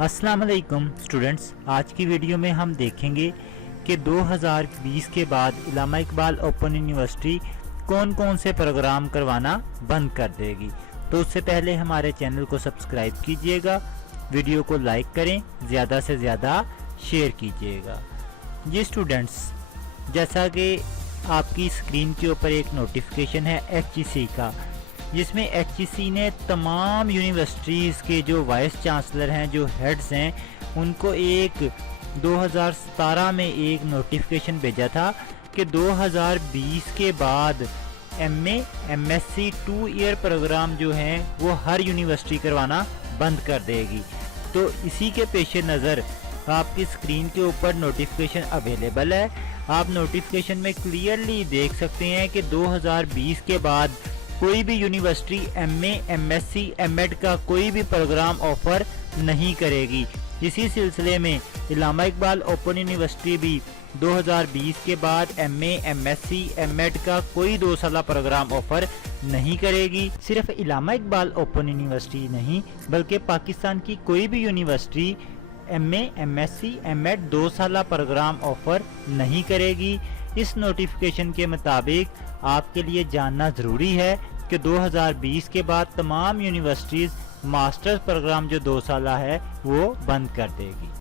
अस्सलाम वालेकुम स्टूडेंट्स, आज की वीडियो में हम देखेंगे कि 2020 के बाद इल्लामा इकबाल ओपन यूनिवर्सिटी कौन कौन से प्रोग्राम करवाना बंद कर देगी। तो उससे पहले हमारे चैनल को सब्सक्राइब कीजिएगा, वीडियो को लाइक करें, ज़्यादा से ज़्यादा शेयर कीजिएगा। जी स्टूडेंट्स, जैसा कि आपकी स्क्रीन के ऊपर एक नोटिफिकेशन है HEC का, जिसमें HEC ने तमाम यूनिवर्सिटीज़ के जो वाइस चांसलर हैं, जो हेड्स हैं, उनको एक 2017 में एक नोटिफिकेशन भेजा था कि 2020 के बाद MA MSc 2 ईयर प्रोग्राम जो हैं वो हर यूनिवर्सिटी करवाना बंद कर देगी। तो इसी के पेश नज़र आपकी स्क्रीन के ऊपर नोटिफिकेशन अवेलेबल है। आप नोटिफिकेशन में क्लियरली देख सकते हैं कि 2020 के बाद कोई भी यूनिवर्सिटी MA MSc MEd का कोई भी प्रोग्राम ऑफर नहीं करेगी। इसी सिलसिले में इल्लामा इकबाल ओपन यूनिवर्सिटी भी 2020 के बाद MA MSc MEd का कोई 2 साला प्रोग्राम ऑफर नहीं करेगी। सिर्फ इल्लामा इकबाल ओपन यूनिवर्सिटी नहीं बल्कि पाकिस्तान की कोई भी यूनिवर्सिटी MA MSc MEd 2 साला प्रोग्राम ऑफर नहीं करेगी। इस नोटिफिकेशन के मुताबिक आपके लिए जानना ज़रूरी है कि 2020 के बाद तमाम यूनिवर्सिटीज़ मास्टर्स प्रोग्राम जो 2 साला है वो बंद कर देगी।